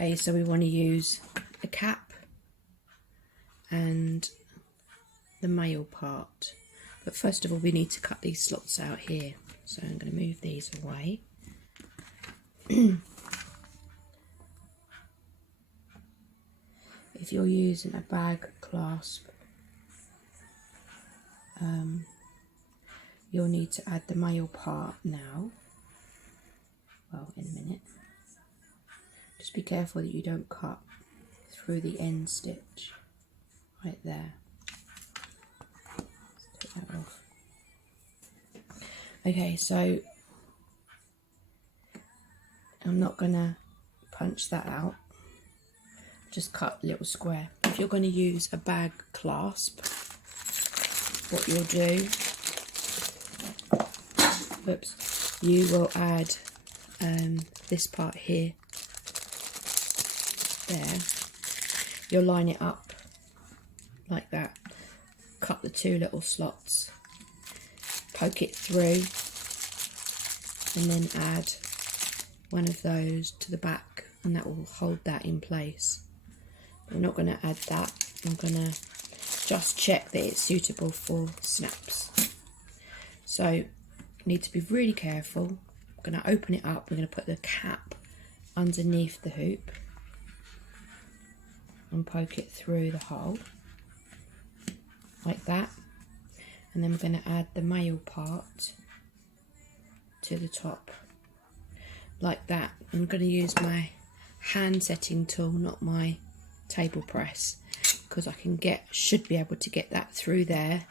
Okay, so we want to use a cap and the male part, but first of all we need to cut these slots out here, so I'm going to move these away. If you're using a bag clasp, you'll need to add the male part now, well, in a minute. Just be careful that you don't cut through the end stitch right there. Let's take that off. Okay, so I'm not going to punch that out, just cut a little square. If you're going to use a bag clasp, what you'll do, whoops, you will add this part here, there. You'll line it up like that, cut the two little slots, poke it through, and then add one of those to the back, and that will hold that in place. I'm not going to add that. I'm going to just check that it's suitable for snaps. So need to be really careful. I'm going to open it up. We're going to put the cap underneath the hoop and poke it through the hole like that, and then we're going to add the male part to the top like that. I'm going to use my hand setting tool, not my table press, because I should be able to get that through there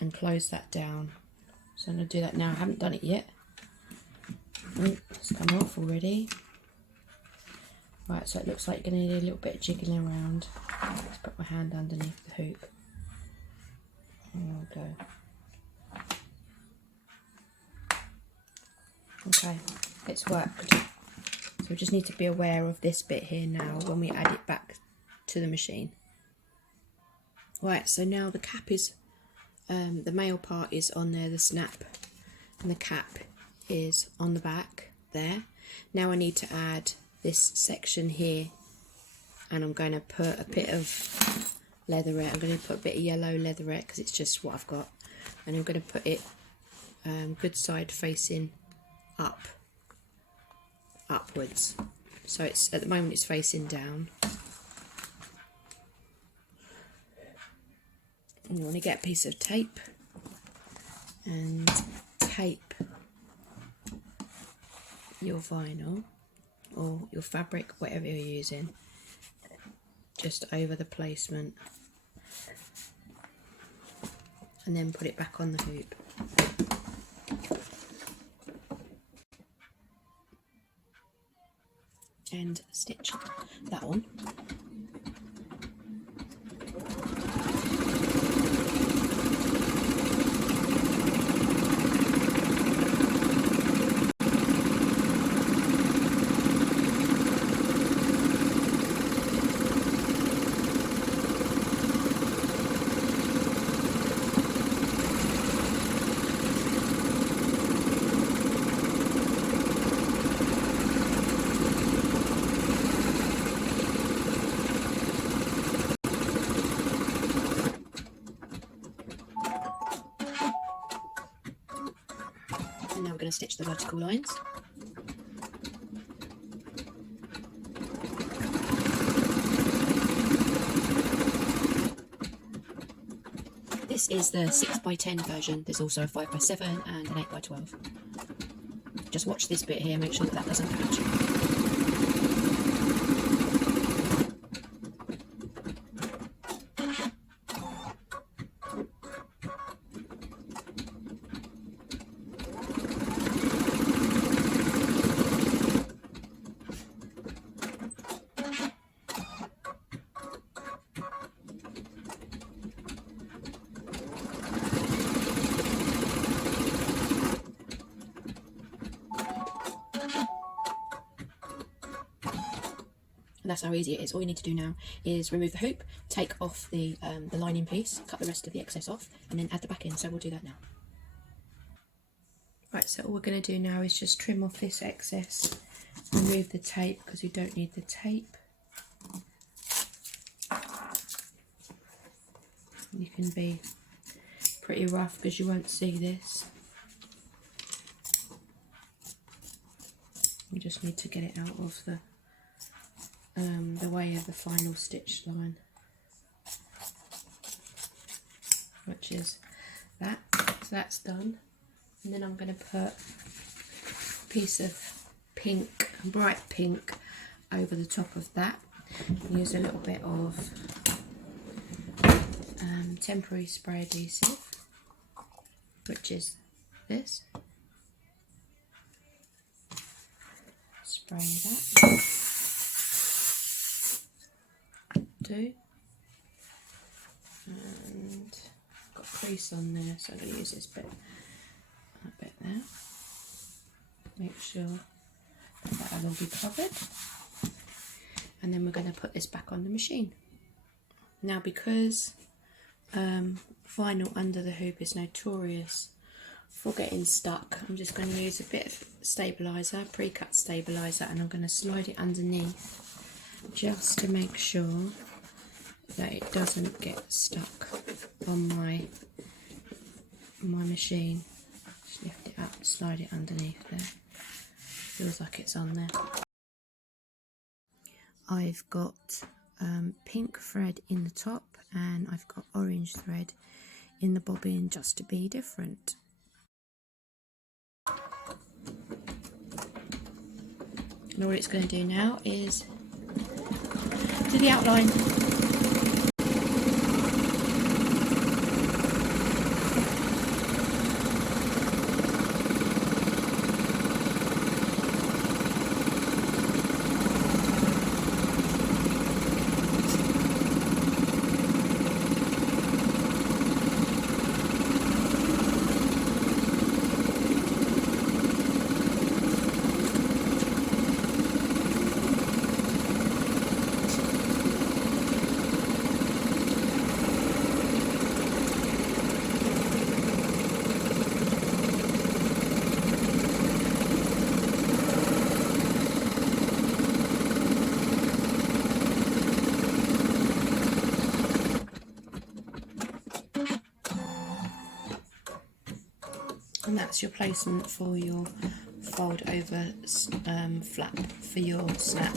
and close that down. So I'm going to do that now. I haven't done it yet. Oh, it's come off already. Right, so it looks like you're going to need a little bit of jiggling around. Let's put my hand underneath the hoop. There we go. Okay, it's worked. So we just need to be aware of this bit here now when we add it back to the machine. Right, so now the cap is, the male part is on there, the snap, and the cap is on the back there. Now I need to add this section here, and I'm going to put a bit of leatherette. I'm going to put a bit of yellow leatherette because it's just what I've got, and I'm going to put it good side facing upwards. So it's at the moment it's facing down. And you want to get a piece of tape and tape your vinyl or your fabric, whatever you're using, just over the placement, and then put it back on the hoop. And stitch that on. And now we're going to stitch the vertical lines. This is the 6x10 version. There's also a 5x7 and an 8x12. Just watch this bit here, make sure that doesn't catch. And that's how easy it is. All you need to do now is remove the hoop, take off the lining piece, cut the rest of the excess off, and then add the back in. So we'll do that now. Right, so all we're going to do now is just trim off this excess Remove the tape because we don't need the tape. You can be pretty rough because you won't see this. You just need to get it out of the way of the final stitch line, which is that. So that's done. And then I'm going to put a piece of pink, bright pink, over the top of that. Use a little bit of temporary spray adhesive, which is this. Spray that. Do. And got crease on there, so I'm going to use this bit, that bit there. Make sure that'll all be covered. And then we're going to put this back on the machine. Now, because vinyl under the hoop is notorious for getting stuck, I'm just going to use a bit of stabiliser, pre-cut stabiliser, and I'm going to slide it underneath just to make sure that it doesn't get stuck on my machine. Just lift it up, slide it underneath there. Feels like it's on there. I've got pink thread in the top and I've got orange thread in the bobbin just to be different. And all it's going to do now is do the outline. And that's your placement for your fold over flap for your snap.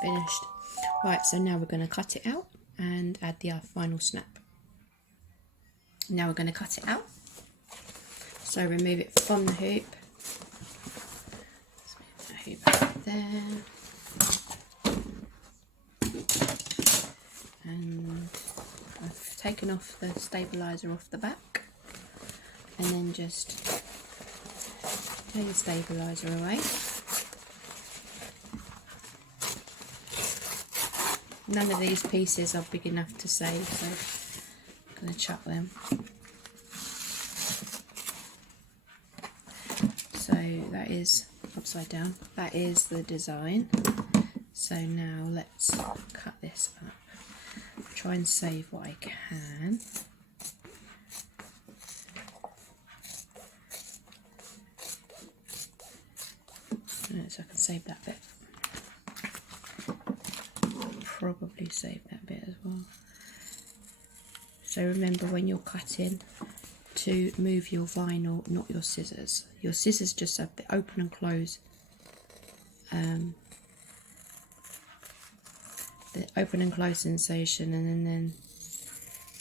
Finished. Right, so now we're going to cut it out and add the final snap. Now we're going to cut it out. So remove it from the hoop. There, and I've taken off the stabiliser off the back, and then just take the stabiliser away. None of these pieces are big enough to save, so I'm going to chuck them. So that is upside down. That is the design. So now let's cut this up. Try and save what I can. So I can save that bit. Probably save that bit as well. So remember, when you're cutting, to move your vinyl, not your scissors. Your scissors just have the open and close. The open and close sensation, and then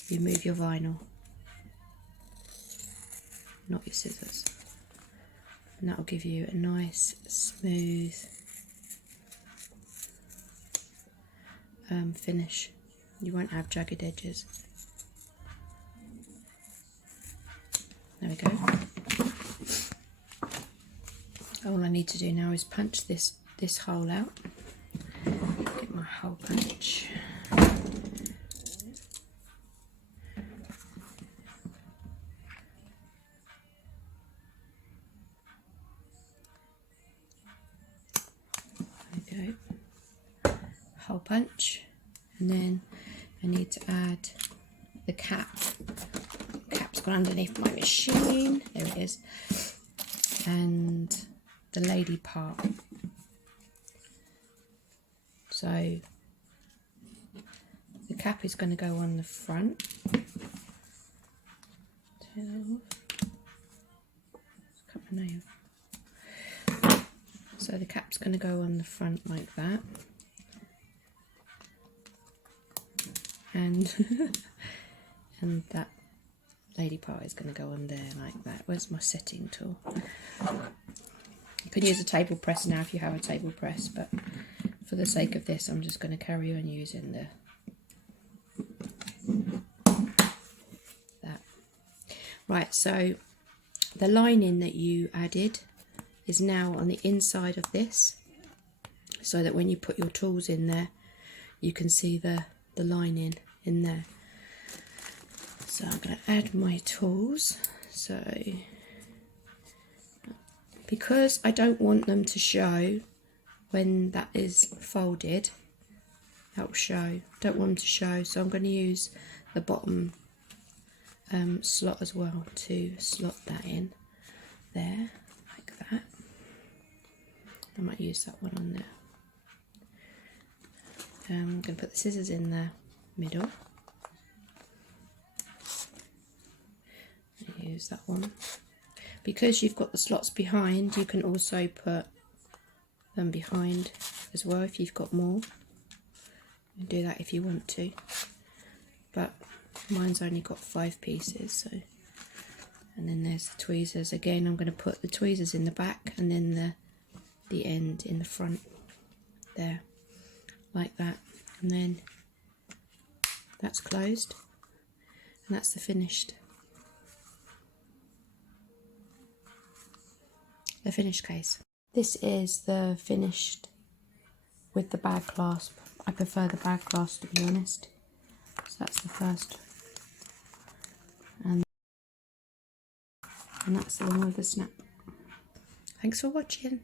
you move your vinyl, not your scissors. And that will give you a nice, smooth finish. You won't have jagged edges. There we go. All I need to do now is punch this hole out. Get my hole punch. There we go. punch, and then I need to add the cap. Cap's gone underneath my machine. There it is. And the lady part. So the cap is going to go on the front. So the cap's going to go on the front like that. And and that lady part is going to go on there like that. Where's my setting tool? You can use a table press now if you have a table press, but for the sake of this I'm just going to carry on using that. Right, so the lining that you added is now on the inside of this, so that when you put your tools in there you can see the lining in there. So I'm going to add my tools. So because I don't want them to show when that is folded, that will show. Don't want them to show, so I'm going to use the bottom slot as well to slot that in there like that. I might use that one on there. I'm going to put the scissors in the middle. Use that one. Because you've got the slots behind, you can also put them behind as well if you've got more. You can do that if you want to. But mine's only got 5 pieces, so. And then there's the tweezers. Again, I'm going to put the tweezers in the back and then the end in the front there, like that. And then that's closed, and that's the finished case. This is the finished with the bag clasp. I prefer the bag clasp, to be honest. So that's the first, and that's the one with the snap. Thanks for watching.